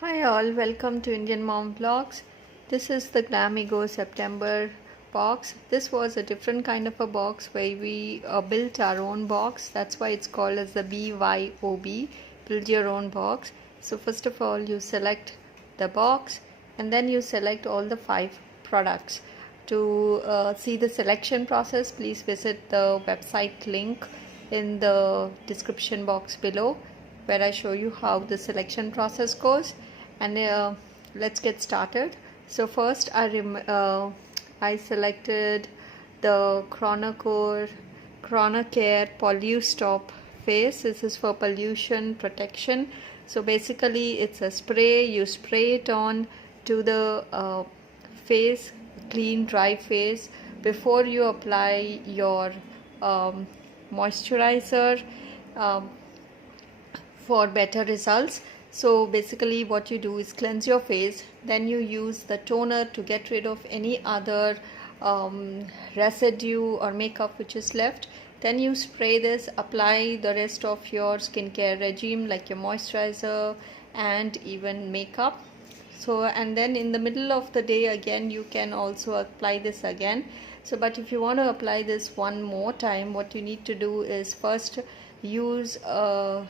Hi all, welcome to Indian Mom Vlogs. This is the Glamego September box. This was a different kind of a box where we built our own box. That's why it's called as the BYOB, build your own box. So first of all, you select the box and then you select all the 5 products. To see the selection process, please visit the website link in the description box below, where I show you how the selection process goes. And let's get started. So first I selected the kronocare Pollustop face. This is for pollution protection. So basically it's a spray. You spray it on to the face, clean dry face, before you apply your moisturizer for better results. So basically what you do is cleanse your face, then you use the toner to get rid of any other residue or makeup which is left. Then you spray this, apply the rest of your skincare regime like your moisturizer and even makeup. So, and then in the middle of the day again you can also apply this again. So but if you want to apply this one more time, what you need to do is first use a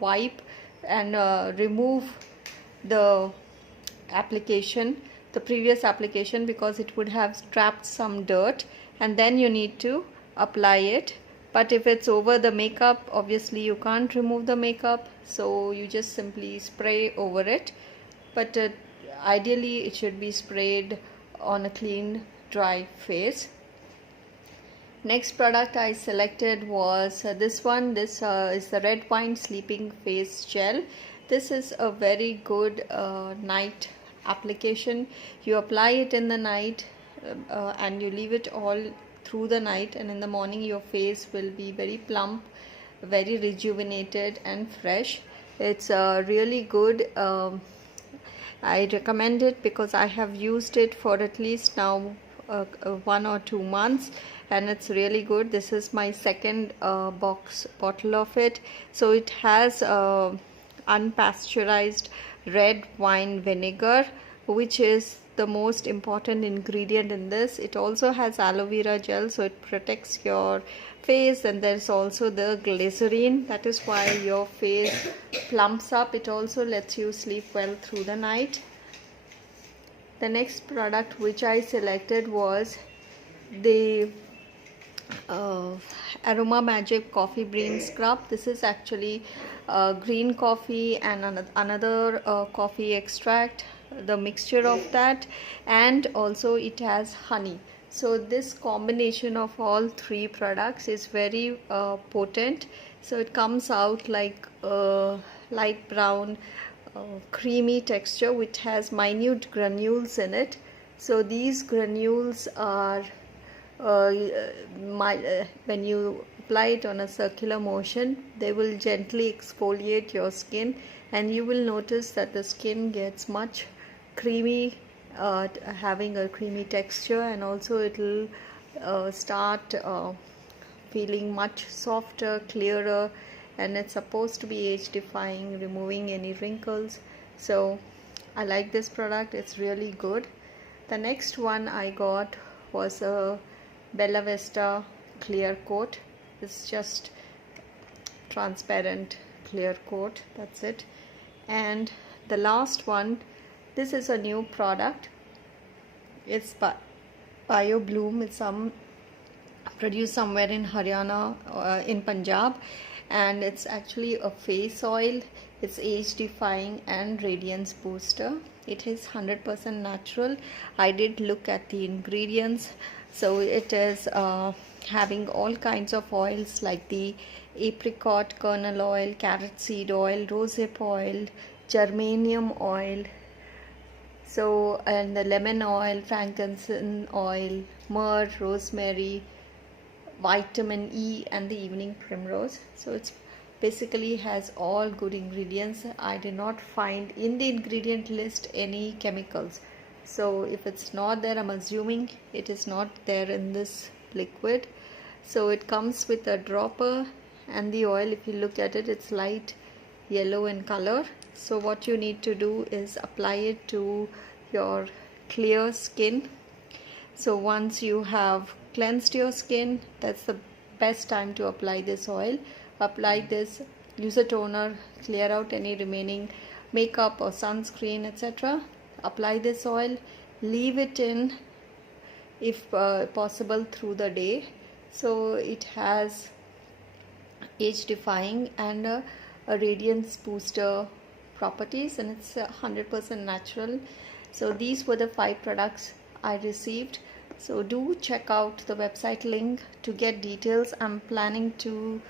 wipe and remove the application, the previous application, because it would have trapped some dirt, and then you need to apply it. But if it's over the makeup, obviously you can't remove the makeup, so you just simply spray over it. But ideally it should be sprayed on a clean dry face. Next product I selected was this one. This is the red wine sleeping face gel. This is a very good night application. You apply it in the night and you leave it all through the night, and in the morning your face will be very plump, very rejuvenated and fresh. It's really good. I recommend it because I have used it for at least now 1 or 2 months, and it's really good. This is my second bottle of it. So it has unpasteurized red wine vinegar, which is the most important ingredient in this. It also has aloe vera gel, so it protects your face, and there's also the glycerine. That is why your face plumps up. It also lets you sleep well through the night. The next product which I selected was the Aroma Magic Coffee Bean Scrub. This is actually green coffee and another coffee extract, the mixture of that, and also it has honey. So this combination of all 3 products is very potent. So it comes out like light brown creamy texture, which has minute granules in it. So these granules are when you apply it on a circular motion, they will gently exfoliate your skin, and you will notice that the skin gets much creamy, having a creamy texture, and also it will start feeling much softer, clearer, and it's supposed to be age defying, removing any wrinkles. So I like this product, it's really good. The next one I got was a Bella Vista clear coat. It's just transparent clear coat, that's it. And the last one, this is a new product. It's Bio Bloom. It's produced somewhere in Haryana, in Punjab, and it's actually a face oil. It's age defying and radiance booster. It is 100% natural. I did look at the ingredients. So it is having all kinds of oils like the apricot kernel oil, carrot seed oil, rosehip oil, geranium oil, so, and the lemon oil, frankincense oil, myrrh, rosemary, vitamin E, and the evening primrose. So it's basically has all good ingredients. I did not find in the ingredient list any chemicals. So if it's not there, I'm assuming it is not there in this liquid. So it comes with a dropper and the oil. If you look at it, it's light yellow in color. So what you need to do is apply it to your clear skin. So once you have cleansed your skin, that's the best time to apply this oil. Apply this, use a toner, clear out any remaining makeup or sunscreen, etc. Apply this oil, leave it in if possible through the day. So it has age defying and a radiance booster properties, and it's 100% natural. So these were the 5 products I received. So do check out the website link to get details. I'm planning to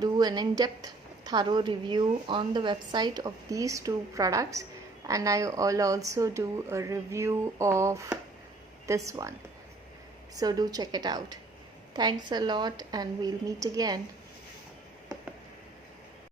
do an in-depth thorough review on the website of these 2 products, and I will also do a review of this one. So do check it out. Thanks a lot, and we'll meet again.